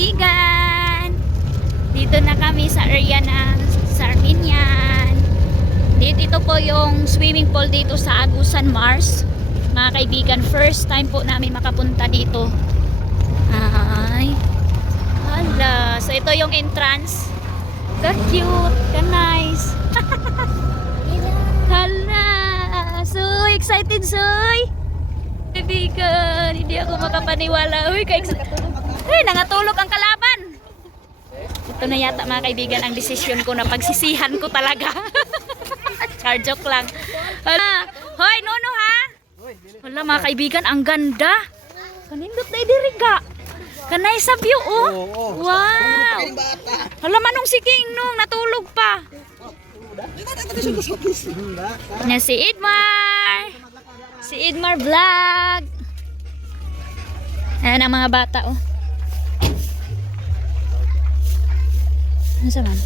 kaibigan. Dito na kami sa area ng Sarminian. Dito po yung swimming pool dito sa Agusan Mars. Mga kaibigan, first time po namin makapunta dito. Ay, hala. So ito yung entrance. Ka-cute, ka-nice. Hala. So excited, Soy. Kaibigan, hindi ako makapaniwala. Uy, ay, nangatulog ang kalaban. Ito na yata mga kaibigan ang desisyon ko na pagsisihan ko talaga. Char joke lang. Hala. Hoy, Nono ha? Wala mga kaibigan, ang ganda. Kanindot na idiriga. Kanay sa view, oh. Wow. Hala, manong si King nung natulog pa. Na si Idmar. Si Idmar Vlog. Ayan ang mga bata, oh. Ano sa man?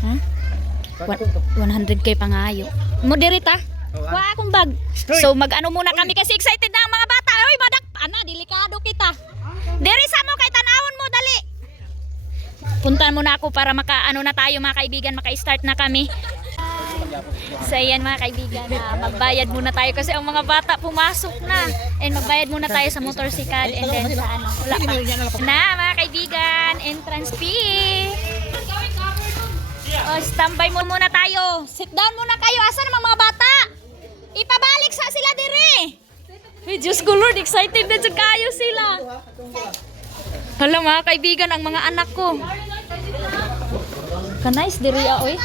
Ha? 100k pangayo. Moderate, ha? Wa akong bag. So mag-ano muna kami kasi excited na ang mga bata. Hoy, madak, ana, delikado kita. Diri sa mo kay tanawon mo dali. Puntahan muna ako para maka-ano na tayo mga kaibigan, maka-start na kami. So ayan mga kaibigan, magbayad muna tayo kasi ang mga bata pumasok na. And magbayad muna tayo sa motorsikad and then sa ano. Wala pa. Na mga kaibigan, entrance fee. Oh, standby muna tayo. Sit down muna kayo. Asa naman mga bata? Ipabalik sa sila dire. Hey, Diyos ko Lord, excited na dyan kayo sila. Hala mga kaibigan, ang mga anak ko. Ka-nice dire oy.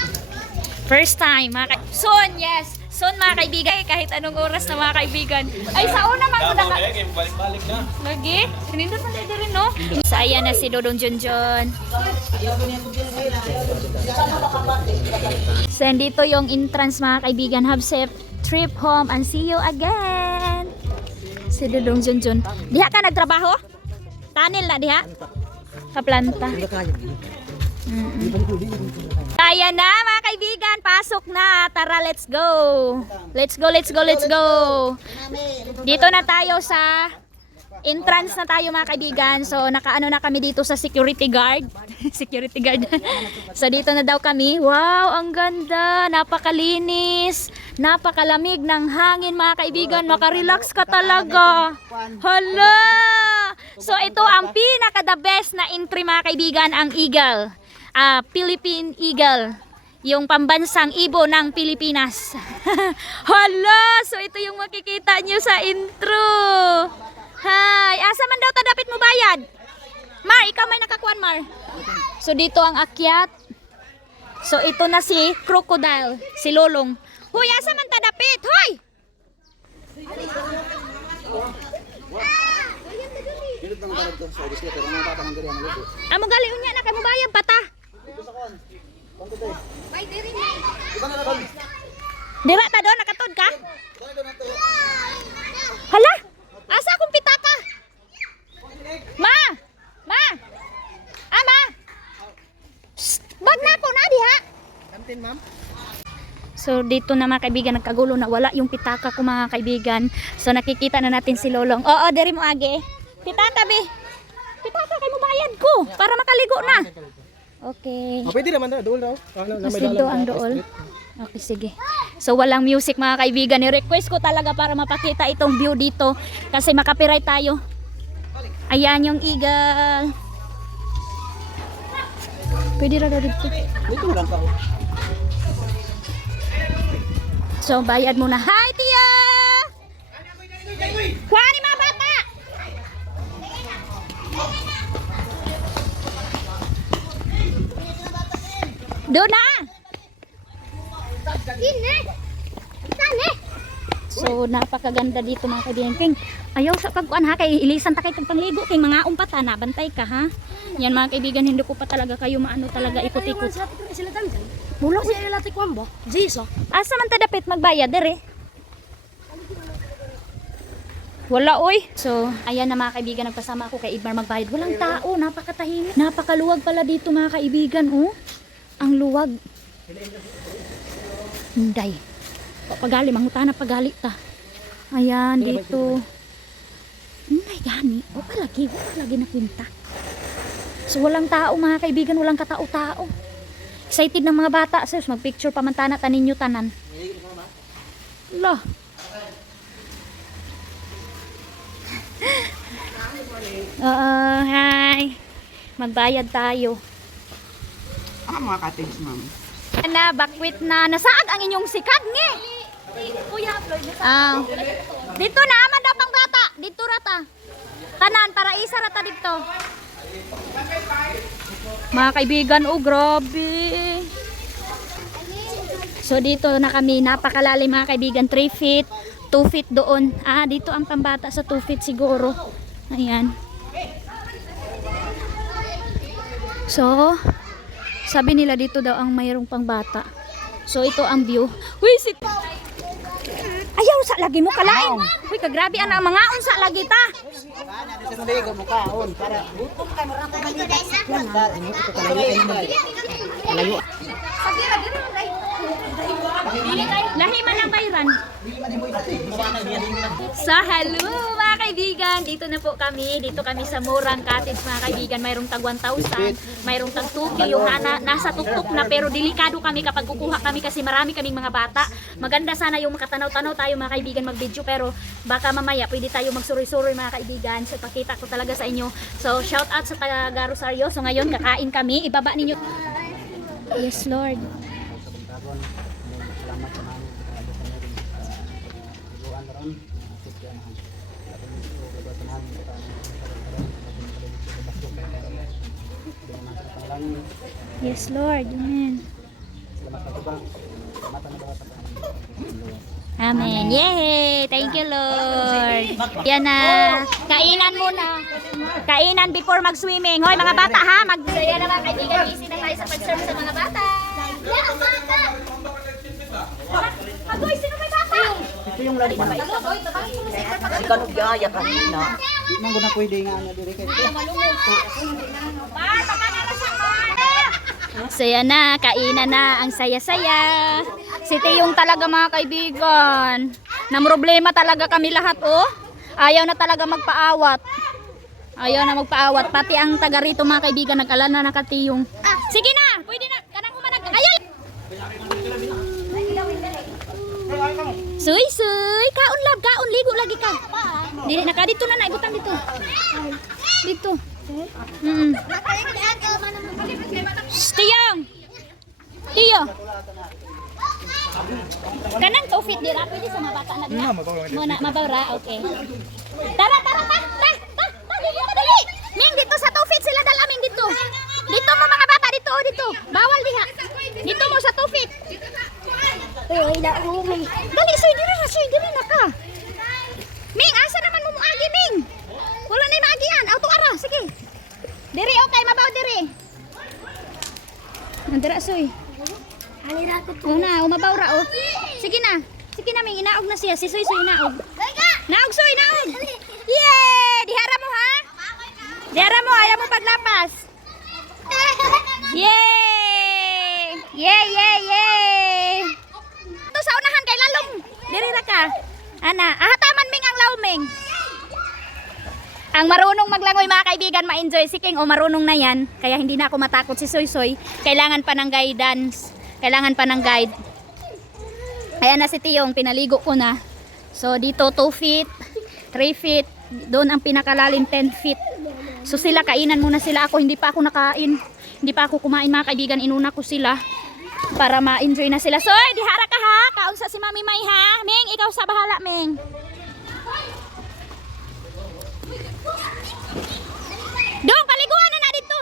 First time, mga soon, yes. Soon mga kaibigan, kahit anong oras na mga kaibigan. Ay, sa una mga ko na. Balik na. Lagi? Kanindot man tayo rin, no? So, ayan na si Dodong Junjun. So, dito yung entrance mga kaibigan. Have safe trip home and see you again. Si Dodong Junjun. Diha ka nagtrabaho? Tanil na diha? Kaplanta. Ayan na mga kaibigan, pasok na. Tara, let's go. Let's go, let's go, let's go. Dito na tayo sa entrance na tayo mga kaibigan. So nakaano na kami dito sa security guard. Security guard. So dito na daw kami. Wow, ang ganda. Napakalinis. Napakalamig ng hangin mga kaibigan. Makarelax ka talaga. Hala. So ito ang pinaka the best na entry mga kaibigan, ang Eagle. Philippine Eagle, yung pambansang ibon ng Pilipinas. Hala, so ito yung makikita nyo sa intro. Hi, asa man daw ta dapat mo bayad? Mar, ikaw may nakakuan, Mar. So dito ang akyat. So ito na si crocodile, si Lolong. Huy, asa man ta dapat? Hoy! Amo gali unya na kay mo bayad pata. Dira ta doon nakatod ka? Hala? Asa akong pitaka? Ma! Ma! Ama! Bag na po na diha. Kantin, ma'am. So dito na mga kaibigan, nagkagulo na wala yung pitaka ko mga kaibigan. So nakikita na natin si Lolong. Oo, diri mo age. Pitaka be. Pitaka kay mo bayad ko para makaligo na. Okay. Pwede naman daw, dool daw. Mas dito ang dool. Okay, sige. So walang music mga kaibigan. I-request ko talaga para mapakita itong view dito kasi makapiright tayo. Ayan yung eagle. Pwede ra dito. Dito lang ka. So bayad muna. Hi Tia! Kuha ni mga bata! Doon na! So napakaganda dito mga kaibigan. King, ayaw sa pagkuan ha, kay ilisan ta kay pangligo kay mga umpata na bantay ka ha. Yan mga kaibigan, hindi ko pa talaga kayo maano talaga ikot-ikot. Mulo si ilati kwambo. Jiso. Asa man ta dapat magbayad dire? Wala oy. So, ayan na mga kaibigan, nagpasama ako kay Idmar magbayad. Walang tao, napakatahimik. Napakaluwag pala dito mga kaibigan, oh. Ang luwag. Hinday. Pagali, manguta na pagali ta. Ayan, dito. Hinday gani. O palagi na kwinta. So walang tao mga kaibigan, walang katao-tao. Excited ng mga bata, sis, magpicture pamantana tanin nyo tanan. Lah. Hi. Magbayad tayo. Mga cottage, ma'am. Na, bakwit na. Nasaag ang inyong sikad, nge. Ah. Dito na, aman daw pang bata. Dito rata. Tanan, para isa rata dito. Mga kaibigan, oh grabe. So dito na kami, napakalalim mga kaibigan, 3 feet, 2 feet doon. Ah, dito ang pambata sa 2 feet siguro. Ayan. So, sabi nila dito daw ang mayroong pangbata. So ito ang view. Uy, ayaw sa lagi mo kalain. Uy, kagrabe ang mga unsa lagi ta. Lahi man ang bayran. Sa hello mga kaibigan, dito na po kami. Dito kami sa Murang Cottage mga kaibigan. Mayroong tag 1,000, mayroong tag 2K. Yung nasa tuktok na, pero delikado kami kapag kukuha kami kasi marami kaming mga bata. Maganda sana yung makatanaw-tanaw tayo mga kaibigan mag-video, pero baka mamaya pwede tayo magsuroy-suroy mga kaibigan. So pakita ko talaga sa inyo. So shout out sa taga Rosario. So ngayon kakain kami. Ibaba ninyo. Yes Lord. Yes Lord, amen. Amen. Yay! Thank you Lord. Yan na. Kainan muna. Kainan before mag-swimming. Hoy mga bata ha, magsaya na mga kaibigan. Busy na tayo sa pag-serve sa mga bata. Agoy, sino may bata? Ito yung lagi na. Si Kanog Yaya kanina. Di man na pwede nga na dire kay. So yan na, kainan na, ang saya-saya. Si Tiyong talaga mga kaibigan. Na problema talaga kami lahat oh. Ayaw na talaga magpaawat. Ayaw na magpaawat. Pati ang taga rito mga kaibigan, nag-alala na nakatiyong. Sige na, pwede na. Kanang kumanag. Ayaw! Suy, suy. Kaon lab, kaon. Ligo lagi ka. Dili na ka. Dito na na. Ibutang dito. Dito. Tiyong. Tiyo. Kanang 2 feet dira. Pwede sa mga bata na dira. Muna, mabawra. Okay. Tara, tara, ta. Dali, dali. Ming, dito sa 2 feet sila dalamin dito. Dito mo mga bata. Dito, dito. Bawal diha. Dito mo sa 2 feet. Dali, soy, diri na ka. Ming, asa naman mo muagi, Ming? Wala na yung maagian. Auto ara, sige. Diri, okay, mabaw diri. Nandira, soy. Una, umabaw ra, oh. Sige na, Ming, inaog na siya. Si soy, inaog. Naog, soy, naog. Yay! Dihara mo, ha? Dihara mo, ayaw mo paglapas. Yay! Yay! Ito sa unahan kay lalong. Diri ra ka. Ana, ahataman Ming ang lauming. Ang marunong maglangoy mga kaibigan, ma-enjoy si King o marunong na yan. Kaya hindi na ako matakot si Soy Soy. Kailangan pa ng guidance. Kailangan pa ng guide. Ayan na si Tiyong, pinaligo ko na. So dito 2 feet, 3 feet. Doon ang pinakalalim 10 feet. So sila, kainan muna sila. Ako hindi pa ako nakain. Hindi pa ako kumain mga kaibigan. Inuna ko sila para ma-enjoy na sila. Soy, dihara ka ha. Kaunsa si Mami May ha. Ming, ikaw sa bahala Ming. Dong, paliguan na dito.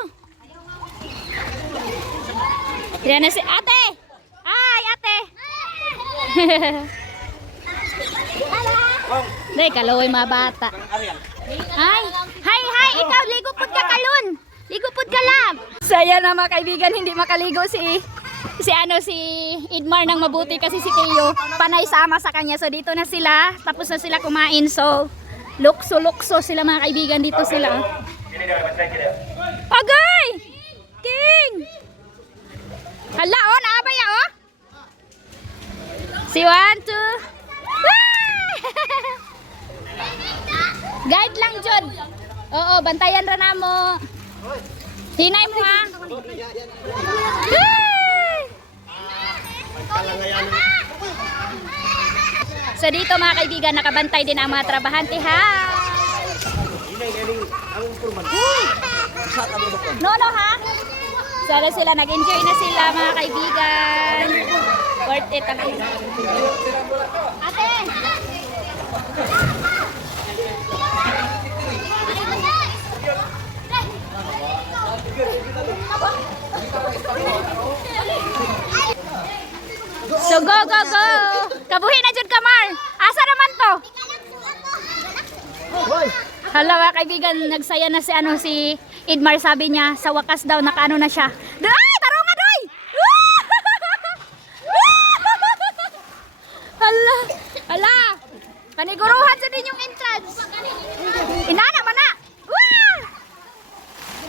Diyan na si ate. Hi, ate. Day, kalaway mga bata. Hi, ikaw, ligo pud ka kalon. Ligo pud ka lang. Saya na mga kaibigan, hindi makaligo si Idmar nang mabuti kasi si Teo panay sama sa kanya. So dito na sila, tapos na sila kumain. So lukso sila mga kaibigan, dito sila. Agay! King! Hala, oh, naabay oh. Si 1, 2. Guide lang, Jod. Oo, bantayan ra namo. Hinay mo ha. Hey! So dito mga kaibigan, nakabantay din ang mga trabahante ha. No ha. Sana sila nag-enjoy na sila mga kaibigan. Worth it talaga. Ate! So go, go, go! Kabuhin na dyan, Kamar! Asa naman to? Hala mga kaibigan, nagsaya na si Idmar, sabi niya, sa wakas daw, nakaano na siya. Ay! Tarungan, doy! Hala! Hala! Paniguruhan sa din yung entrance. Inana man na!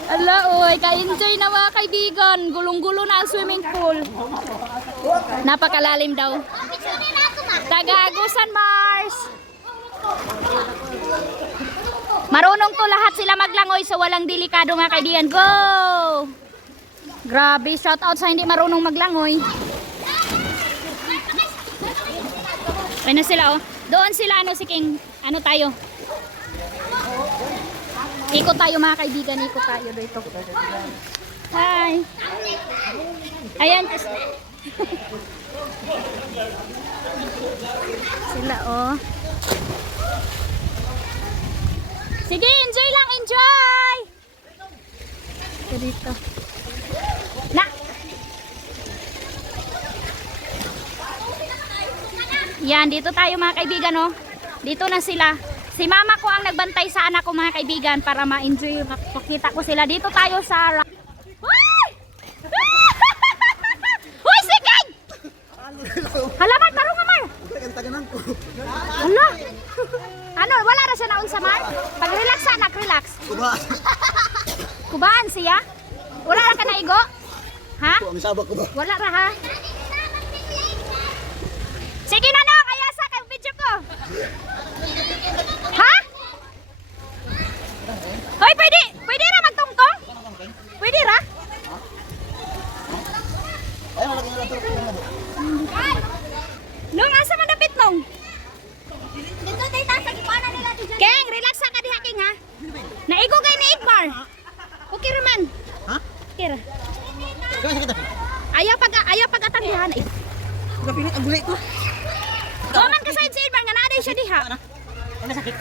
Hala, oy, ka-enjoy na mga kaibigan. Gulong-gulo na ang swimming pool. Napakalalim daw. Taga-Agusan, Mars. Marunong to lahat sila maglangoy, so walang delikado mga kaibigan. Go! Grabe, shout out sa hindi marunong maglangoy. Ano sila oh? Doon sila ano si King. Ano tayo? Ikot tayo mga kaibigan, ikot tayo dito. Hi. Ayan. Sila oh. Sige, enjoy lang, enjoy. Dito. Na. Yan, dito tayo mga kaibigan oh. Dito na sila. Si mama ko ang nagbantay sa anak ko mga kaibigan para ma-enjoy, makita ko sila. Dito tayo sa... Uy! Uy, sikig! Halaman, tarong nga, Mar! Hala! Ano, wala na siya naon sa Mar? Pag-relax sa anak, relax. Kubaan siya? Wala na ka naigo? Ha? Wala na ha? Sige na no, kaya sa kay video ko. Ha? Hoy, pwede ra magtungtong? Pwede ra? Nung asa man dapit nung? Dito tay ta sa gipana nila di dyan. Keng, relax ka diha King ha. Naigo kay ni Igmar. Okay ra man. Ha? Okay ra. Ayaw pag-atang diha na. Kapilit ang gulay ko. Kuman ka side sa Igmar nga naaday siya diha. Ano sakit?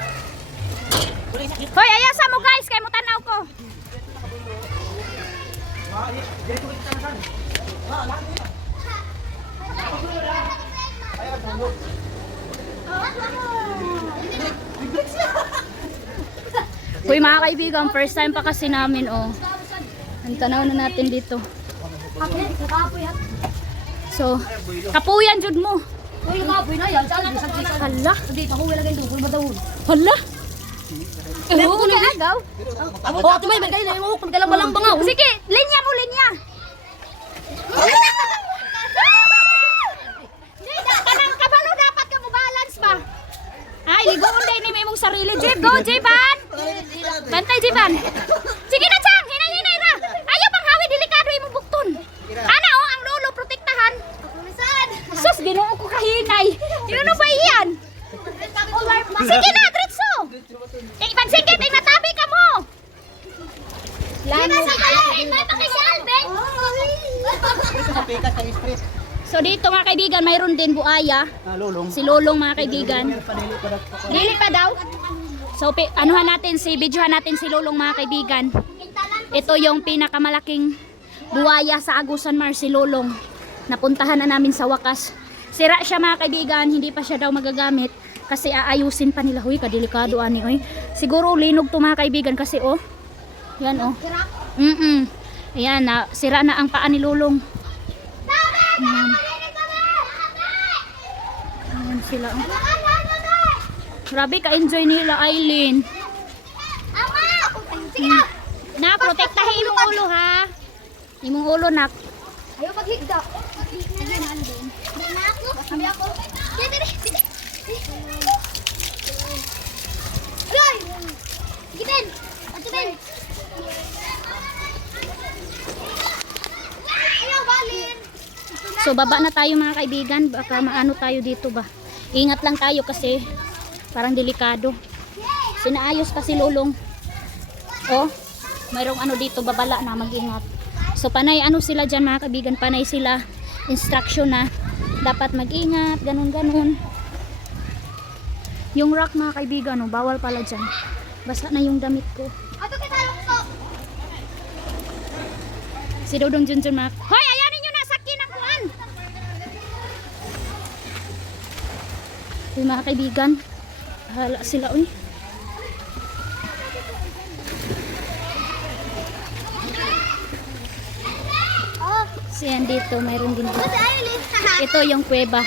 Gulay sakit. Hoy, ayasa mo guys, kay mo tanaw ko. Hoy mga kaibigan, first time pa kasi namin oh. Ang tanaw na natin dito. So, kapuyan jud mo. Uy, kapoy na yan. Saan natin? Hala. Hindi, ako wala kayong dugol madawon. Hala. Oo, kaya agaw. Oo, ito may kayo na yung magkalang bangaw. Sige, linya mo, linya. Kanang kabalo dapat ka mo balance ba? Ay, ligoon day ni may mong sarili. Jib, go, Jiban. Bantay, Jiban. Sige na, Chang. Hinay-hinay ra. Ayaw pang hawi, delikado imong bukton. Ana, oh, ang lolo, protektahan. Sus, ginoo ko kahinay. Ano ba iyan? Sige na, Dritso. Pagsingkit, ay natabi ka mo. Lano. So dito mga kaibigan, mayroon din buaya. Si Lolong mga kaibigan. Dili pa daw. So anuhan natin videohan natin si Lolong mga kaibigan. Ito yung pinakamalaking buaya sa Agusan, Mar, si Lolong. Napuntahan na namin sa wakas. Sira siya mga kaibigan, hindi pa siya daw magagamit kasi aayusin pa nila. Huy, kadelikado ani oy. Siguro linog to mga kaibigan kasi oh. Yan oh. Ayan na, sira na ang paa ni Lolong. Ayan sila oh. Grabe ka-enjoy nila, Aileen. Na, protektahin imong ulo ha. Imong ulo nak. Ayaw paghigda. Sige na, Alden. Sabi ako. Dito. Roy! Sige, Ben. Ato, Ben. So baba na tayo mga kaibigan, baka maano tayo dito ba. Ingat lang tayo kasi parang delikado. Sinaayos kasi lulong. Oh, mayroong ano dito, babala na, mag-ingat. So panay ano sila dyan mga kaibigan, panay sila instruction na dapat mag-ingat, ganun-ganun. Yung rock mga kaibigan, oh, bawal pala dyan. Basa na yung damit ko. Ato kita lukso. Si Dodong Junjun mga... Hoy, ayanin nyo na, sakin ang kuan! Yung mga kaibigan, hala sila, uy. Oh, So yan dito, mayroon din dito. kasi ayun eh. Ito yung kuweba.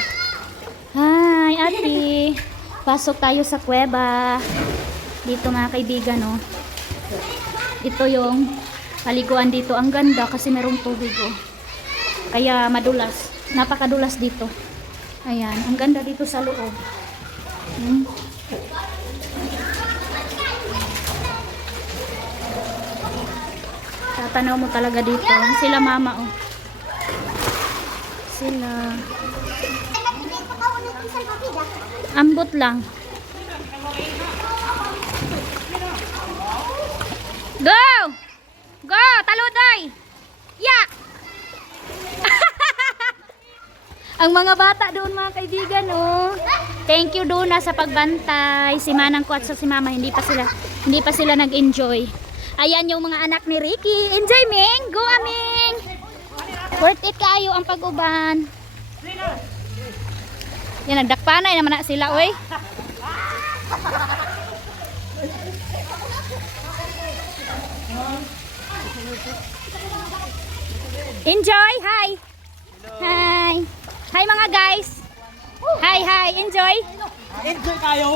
Hi, ate. Pasok tayo sa kuweba. Dito mga kaibigan, oh. Ito yung paliguan dito. Ang ganda kasi merong tubig, oh. Kaya madulas. Napakadulas dito. Ayan, ang ganda dito sa loob. Hmm. Tatanaw mo talaga dito. Sila mama, oh. Sila. Ay, nagpipig pa ka ulit isang kapida. Ambot lang. Go! Go! Taludoy! Yak! Ang mga bata doon mga kaibigan, oh. Thank you doon sa pagbantay. Si Manang ko at si Mama hindi pa sila nag-enjoy. Ayan yung mga anak ni Ricky. Enjoy, Ming! Go, Aming! Worth it kayo ang pag-uban. Yan, nagdakpanay naman na sila, oy. Enjoy! Hi! Hi! Hi mga guys! Hi, hi! Enjoy! Enjoy kayo.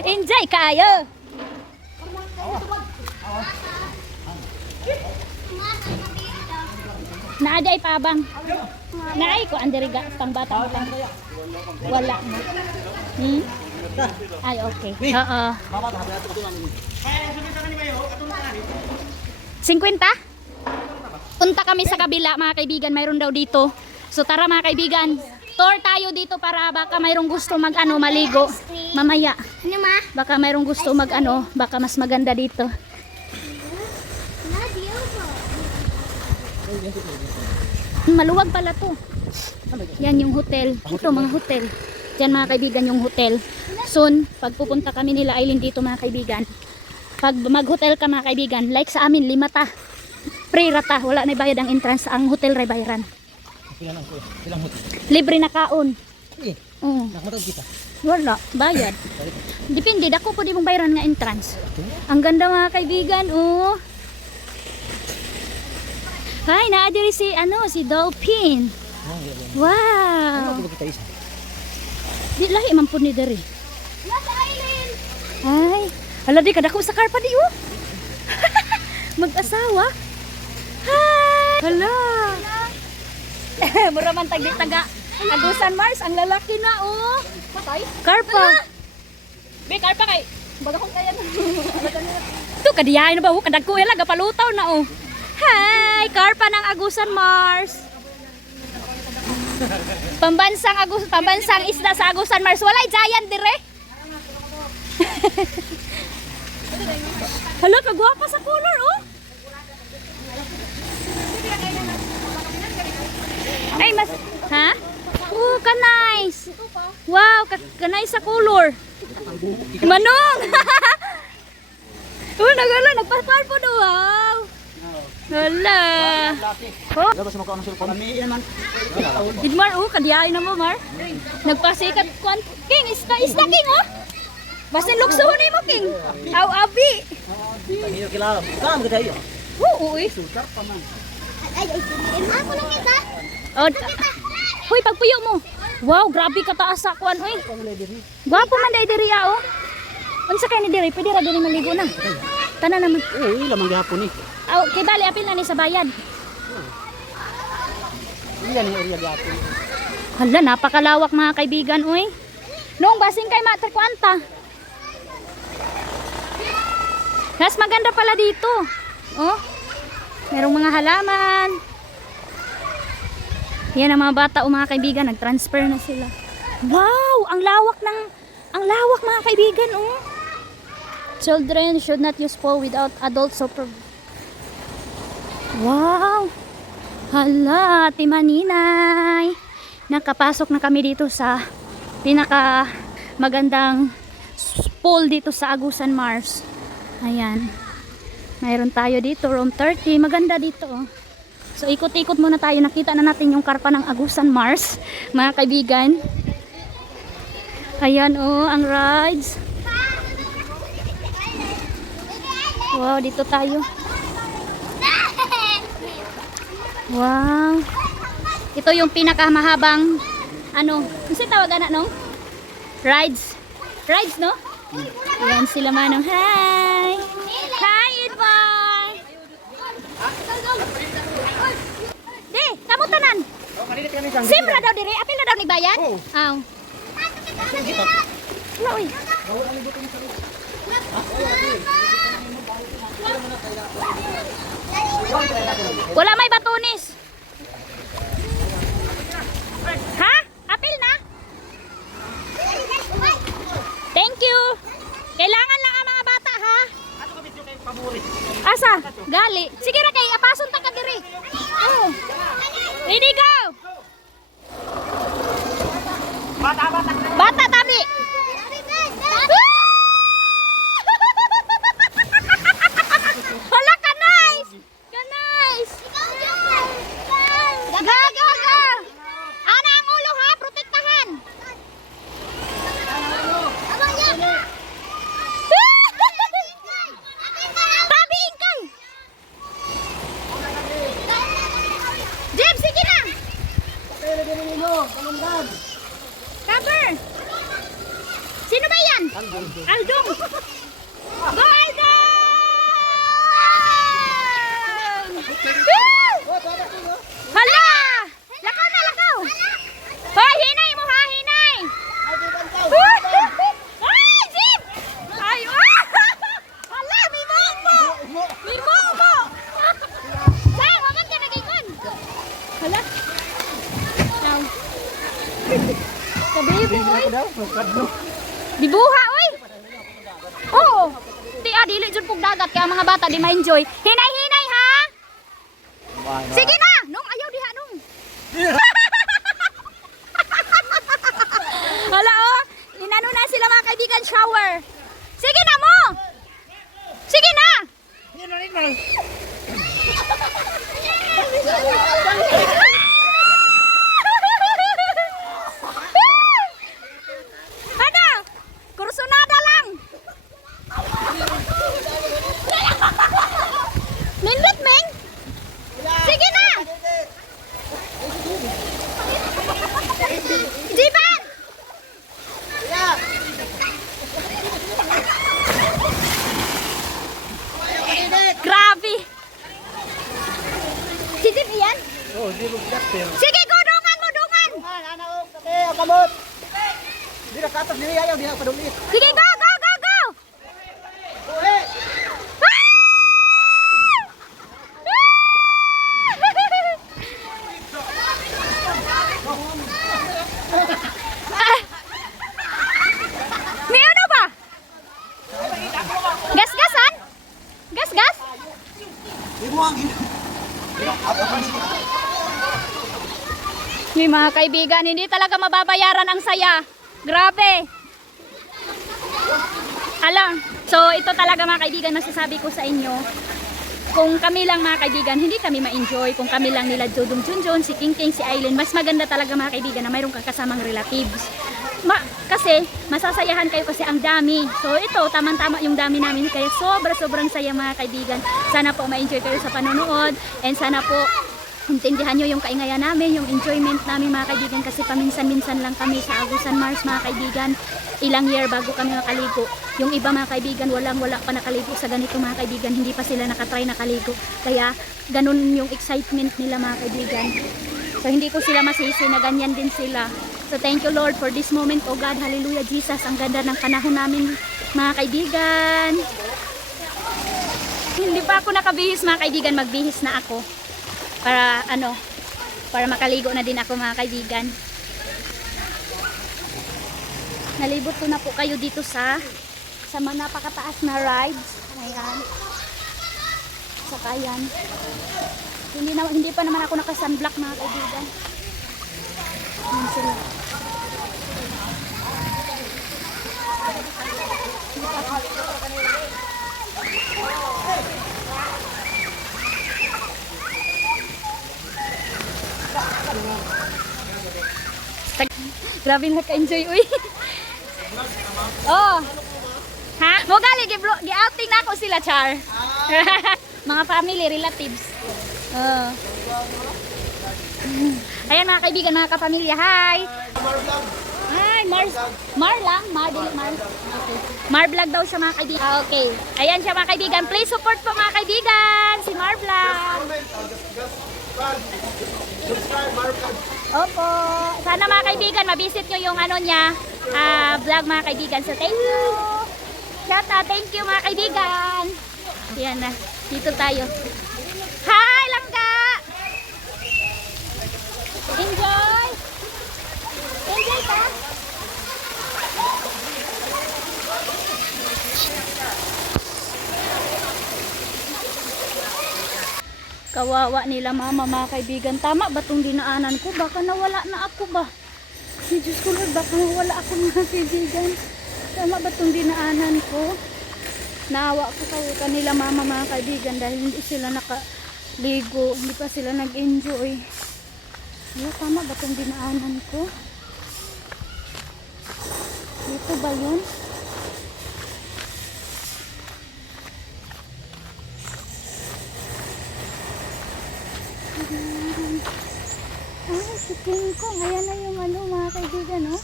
Enjoy kayo! Naaday pa bang? Naay ko andiriga pang bata pang wala mo. Hmm? Ay okay. Oo. 50? Punta kami sa kabila mga kaibigan, mayroon daw dito. So tara mga kaibigan, tour tayo dito para baka mayroong gusto mag-ano, maligo mamaya. Ano ma? Baka mayroong gusto mag-ano, baka mas maganda dito. Maluwag pala to. Yan yung hotel. Ito mga hotel. Yan mga kaibigan yung hotel. Soon, pag pupunta kami nila Aileen dito mga kaibigan. Pag mag-hotel ka mga kaibigan, like sa amin, 5 ta. Free rata. Wala na bayad ang entrance. Ang hotel ray bayaran. Libre na kaon. Nakmatag kita. Wala. Bayad. Depende. Dako po di mong bayaran nga entrance. Ang ganda mga kaibigan. Oh. Hi, naadiri si si Dolphin. Wow. Kita isa. Di lahi man pud ni diri. Nasa Aileen. Ay, hala di kadako sa karpa di oh. Mag-asawa. Hi. Hala. Mura man taga Agusan Mars ang lalaki na oh. Patay. Karpa. Be karpa kay. Baga kong kaya. Tu kadiyain na ba oh, kadagko ila gapalutaw na oh. Hi, karpa ng Agusan Mars. Pambansang isda sa Agusan Mars. Walay giant dire. Hala, kagwapa sa color oh. Ay, mas ha? Oh, ka-nice. Wow, ka-nice sa color. Manong. Oh, nagpapar po do. Wow. Hala. Oh, Labas mo ko ang cellphone. Kami naman. Idmar, oh, kadiyain na mo, Mar. Nagpasikat kwan. King, isda king, oh. Basin luksuhon ni mo, King. Aw, abi. Tangiyo kilala. Kam kita iyo. Oo, uy. Ay, ako lang kita. Oh, huy, pagpuyo mo. Wow, grabe ka taas sa kwan, uy. Gwapo man day diri, oh. Unsa kay ni diri? Pwede ra diri maligo na. Tanan naman. Oo, lamang gihapon ni. Aw, kay bali apil na ni sa bayad. Iyan ni area gihapon. Hala, napakalawak mga kaibigan, uy. Noong basing kay Mater Kwanta. Mas maganda pala dito. Oh. Merong mga halaman. Yan ang mga bata o mga kaibigan, nag-transfer na sila. Wow! Ang lawak mga kaibigan, oh. Children should not use phone without adult supervision. Wow! Hala, Timaninay. Nakapasok na kami dito sa pinaka magandang pool dito sa Agusan Mars. Ayan. Mayroon tayo dito, room 30. Maganda dito, oh. So ikot-ikot muna tayo. Nakita na natin yung karpa ng Agusan Mars, mga kaibigan. Ayan, oh, ang rides. Wow, dito tayo. Wow. Ito yung pinakamahabang ano, kasi tawagan na, no? Rides. Rides, no? Ayan sila, Manong. Hi! Hi, Idboy! Di, kamu tanan. Siyempre daw diri, apil na daw ni bayan? Aw. Wala, uy. Wala may batunis. Ha? Apil na? Thank you. Kailangan lang ang mga bata, ha? Asa? Gali. Sige ra kay apason ta ka diri. Oh. Ready go. Bata tabi. Hala ka nice. Ka nice. Ga. Ana ang ulo ha, protektahan. Tabi ingkay. Jim, sige na. Cover. Sino ba yan? Aldong. Go Aldong! Hala! Lakaw na, lakaw! Hoy, hinay mo ha, hinay! Ay, Jim! Ay, hala, may momo! May momo! Saan, waman ka nag-ikon? Hala? Now. Kabibo, oy! Dibuha, oy! Oo! Di dili dyan pong dagat, kaya mga bata di ma-enjoy. Hinay-hinay, ha? Sige na! Nung, ayaw diha, nung. Hala, oh! Inano na sila mga kaibigan, shower. Sige na mo! Sige na! Ano? Kursunada lang! Nindot, Meng? Sige na! Jiban! Grabe! Si Jim iyan? Sige, go! Dungan mo, dungan! Sige, go! Go! Go! Go! May ano ba? Gas-gasan? Gas-gas? May mga kaibigan, hindi talaga mababayaran ang saya. Grabe. Alam, so ito talaga mga kaibigan, masasabi ko sa inyo, kung kami lang mga kaibigan, hindi kami ma-enjoy. Kung kami lang nila Jodong Junjun, si King King, si Aileen, mas maganda talaga mga kaibigan na mayroong kang kasamang relatives. Kasi masasayahan kayo kasi ang dami. So ito, tamang-tama yung dami namin. Kaya sobrang saya mga kaibigan. Sana po ma-enjoy kayo sa panonood. And sana po intindihan nyo yung kaingayan namin, yung enjoyment namin mga kaibigan. Kasi paminsan-minsan lang kami sa Agusan Mars mga kaibigan. Ilang year bago kami nakaligo. Yung iba mga kaibigan, wala pa nakaligo sa ganito mga kaibigan. Hindi pa sila nakatry nakaligo. Kaya ganun yung excitement nila mga kaibigan. So hindi ko sila masisi na ganyan din sila. So thank you Lord for this moment. Oh God, hallelujah Jesus. Ang ganda ng panahon namin mga kaibigan. Hindi pa ako nakabihis mga kaibigan. Magbihis na ako. Para ano, para makaligo na din ako mga kaibigan. Nalibot ko na po kayo dito sa mga napakataas na rides. Ayan. Saka yan. Hindi pa naman ako naka-sunblock mga kaibigan. Ayan sila. Grabe naka-enjoy uy. Oh. Ha? Mo gali gi-outing na ako sila char. Mga family relatives. Oh. Ayan mga kaibigan, mga kapamilya. Hi. Hi, Mar lang, dili Mar. Okay. Mar vlog daw siya mga kaibigan. Okay. Ayan siya mga kaibigan. Please support po mga kaibigan si Mar vlog. Opo. Sana mga kaibigan, mabisit nyo yung ano niya, vlog mga kaibigan. So, thank you. Shout out, thank you mga kaibigan. Ayan na. Dito tayo. Hi, langga! Enjoy! Enjoy ka? Kawawa nila mama mga kaibigan. Tama ba itong dinaanan ko? Baka nawala na ako ba? Si Diyos ko Lord, baka nawala ako mga kaibigan. Tama ba itong dinaanan ko? Naawa ko kanila mama mga kaibigan dahil hindi sila nakaligo. Hindi pa sila nag-enjoy. Wala, tama ba itong dinaanan ko? Dito ba yun? Ay, si King Kong. Ayan na yung ano mga kaibigan, no?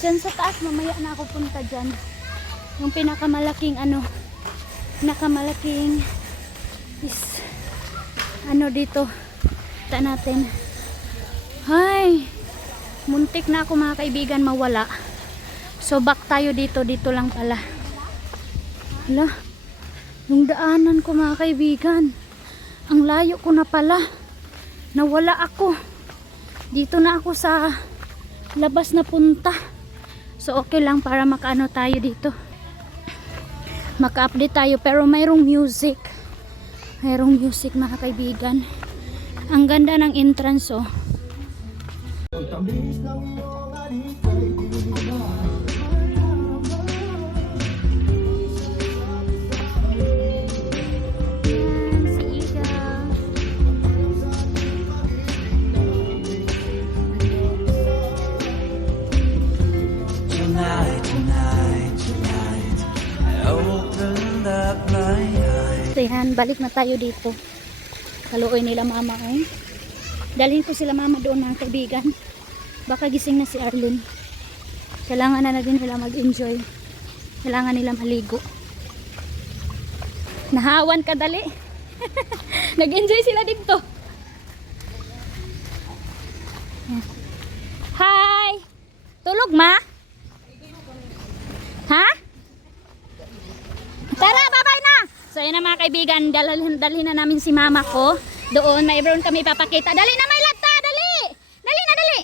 Diyan sa taas, mamaya na ako punta dyan. Yung pinakamalaking ano, pinakamalaking is ano dito. Kita natin. Ay, muntik na ako mga kaibigan mawala. So back tayo dito lang pala. Hala, yung daanan ko mga kaibigan. Ang layo ko na pala. Nawala ako. Dito na ako sa labas na punta. So okay lang para makaano tayo dito. Maka-update tayo pero mayroong music. Mayroong music mga kaibigan. Ang ganda ng entrance oh. Ayan, balik na tayo dito. Kaluoy nila mama eh. Dalhin ko sila mama doon mga kaibigan. Baka gising na si Arlene. Kailangan na din nila mag-enjoy. Kailangan nila maligo. Nahawan ka dali. Nag-enjoy sila dito. Hi! Tulog ma? Ha? Tara, bye-bye na! So yun na mga kaibigan, dalhin na namin si mama ko. Doon, mayroon kami papakita. Dali na may lata, dali! Dali na, dali!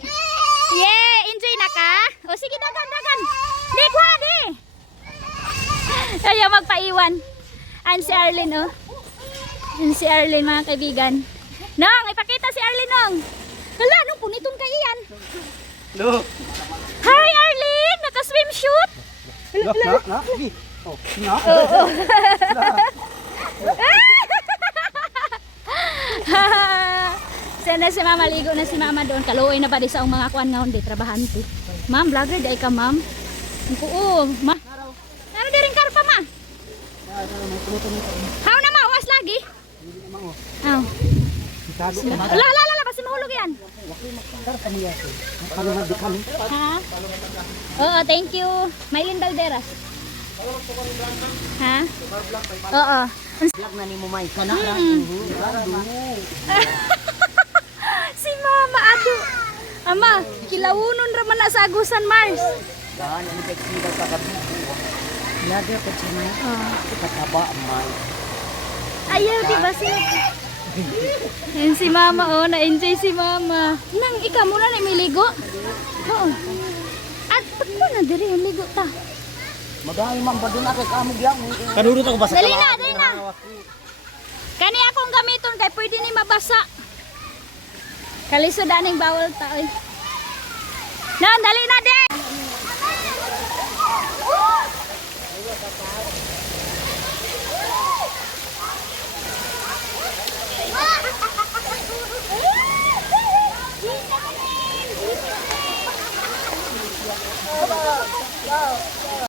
Yeah, enjoy na ka? O sige, dagan. Di, kwa, di! Ayaw magpaiwan. Ayan si Arlene, oh. Ayan si Arlene mga kaibigan. Nong, ipakita si Arlene, Nong. Hala, nung punitong kayo yan. Look. Hi Arlene, naka-swimsuit. Look, na. Oh, na. Sana si mama, ligo na si mama doon. Kaluoy na ba di sa mga kuan nga hindi trabahante. Ma'am, vlogger di ka ma'am. Oo, ma. Naro di rin karpa ma. How na mawas lagi? Aw. La, kasi mahulog yan. Ha? Oo, thank you. Maylin Balderas. Ha? Oo. Vlog na ni mo may kana ra. Si mama ado. Ama, kilawunon ra man na sa Agusan Mars. Dan ani kay sila ka gabi. Lagi ko si may. Kataba may. Ayaw di ba sila? Yan si mama, oh. Na-enjoy si mama. Nang, ikaw muna na may ligo. Oo. At, pag mo na diri yung ligo ta. Madami man ba doon kay kamog yang. Kadurot ako basa. Dali na, dali na. Kani akong gamiton kay pwede ni mabasa. Kalisod aning bawal ta, oy. Nan, dali na, de.